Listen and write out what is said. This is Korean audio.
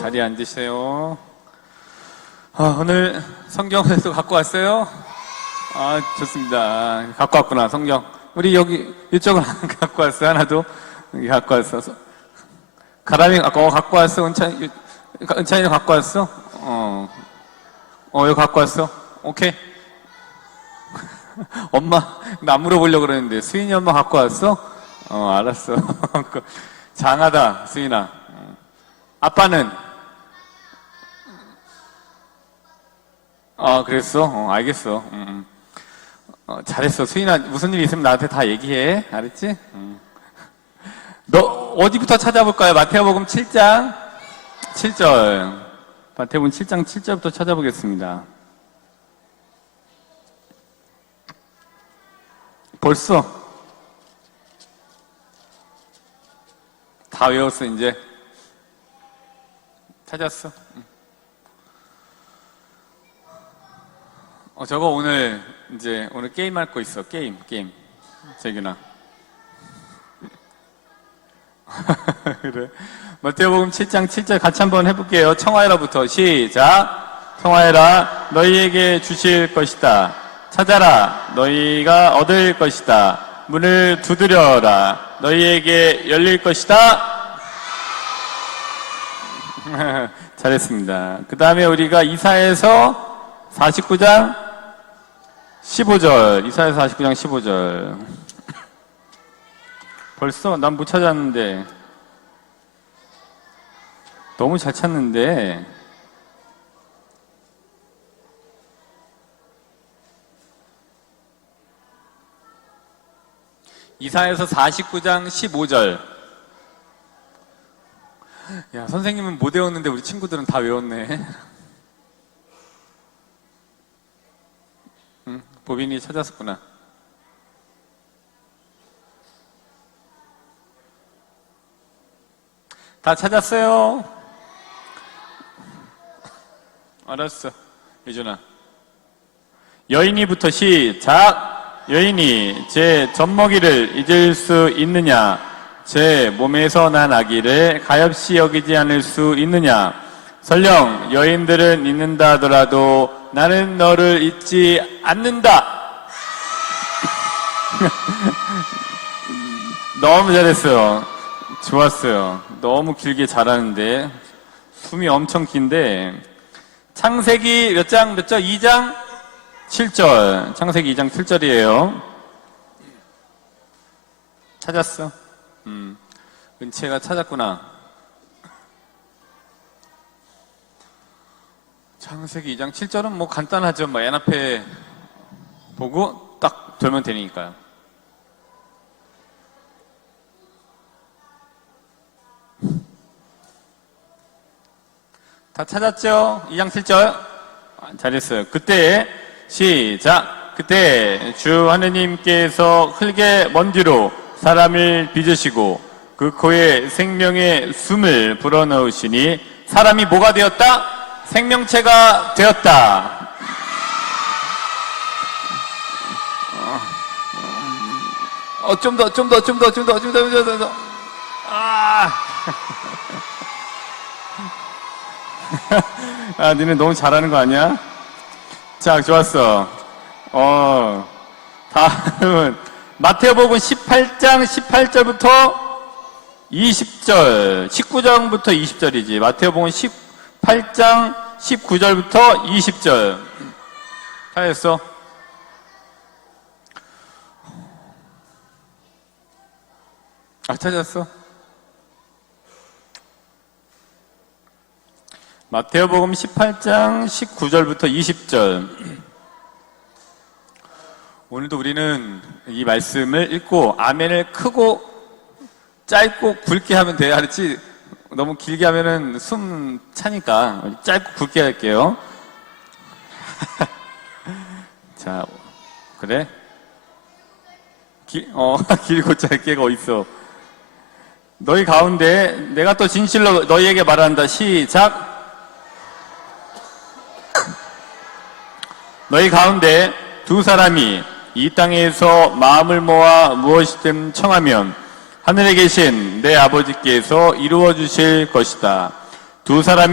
자리에 앉으세요. 아, 오늘 성경을 또 갖고 왔어요? 아, 좋습니다. 갖고 왔구나, 성경. 우리 여기, 이쪽은 안 갖고 왔어요, 하나도. 여기 갖고 왔어. 가람이, 아까 어, 갖고 왔어, 은찬이, 은찬이도 갖고 왔어? 어. 어, 이거 갖고 왔어? 오케이. 엄마, 나 물어보려고 그러는데, 수인이 엄마 갖고 왔어? 어, 알았어. 장하다, 수인아. 아빠는? 아, 그랬어? 어, 알겠어. 음, 음. 어, 잘했어. 수인아, 무슨 일 있으면 나한테 다 얘기해. 알았지? 음. 너, 어디부터 찾아볼까요? 마태복음 7장 7절. 마태복음 7장 7절부터 찾아보겠습니다. 벌써 다 외웠어, 이제. 찾았어. 어, 저거 오늘, 이제, 오늘 게임 할 거 있어. 게임, 게임. 재균아. 그래. 마태복음 7장 7절 같이 한번 해볼게요. 청하여라부터 시작. 청하여라, 너희에게 주실 것이다. 찾아라, 너희가 얻을 것이다. 문을 두드려라, 너희에게 열릴 것이다. 잘했습니다. 그 다음에 우리가 이사에서 49장 15절, 이사에서 49장 15절. 벌써 난 못 찾았는데. 너무 잘 찾는데. 이사에서 49장 15절. 야, 선생님은 못 외웠는데 우리 친구들은 다 외웠네. 보빈이 찾았었구나. 다 찾았어요? 알았어. 예준아. 여인이부터 시작. 여인이 제 젖먹이를 잊을 수 있느냐? 제 몸에서 난 아기를 가엾이 여기지 않을 수 있느냐? 설령 여인들은 잊는다 하더라도 나는 너를 잊지 않는다. 너무 잘했어요. 좋았어요. 너무 길게 잘하는데 숨이 엄청 긴데 창세기 몇 장, 몇 장? 2장? 7절. 창세기 2장 7절이에요. 찾았어. 음, 은채가 찾았구나. 창세기 2장 7절은 뭐 간단하죠. 뭐엔 앞에 보고 딱 돌면 되니까요. 다 찾았죠? 2장 7절. 아, 잘했어요. 그때 시작. 그때 주 하느님께서 흙의 먼지로 사람을 빚으시고 그 코에 생명의 숨을 불어넣으시니 사람이 뭐가 되었다? 생명체가 되었다. 어, 좀 더, 좀 더, 좀 더, 좀 더, 좀 더, 좀 더, 좀 더. 아. 아, 니네 너무 잘하는 거 아니야? 자, 좋았어. 어, 다음은 마태복음 18장 18절부터 20절, 19장부터 20절이지. 마태복음 18장 19절부터 20절. 다 했어? 아, 찾았어? 마태복음 18장 19절부터 20절. 오늘도 우리는 이 말씀을 읽고 아멘을 크고 짧고 굵게 하면 돼요. 알았지? 너무 길게 하면은 숨 차니까 짧고 굵게 할게요. 자, 그래? 기, 어, 길고 짧게가 어딨어. 너희 가운데 내가 또 진실로 너희에게 말한다. 시작. 너희 가운데 두 사람이 이 땅에서 마음을 모아 무엇이든 청하면 하늘에 계신 내 아버지께서 이루어 주실 것이다. 두 사람이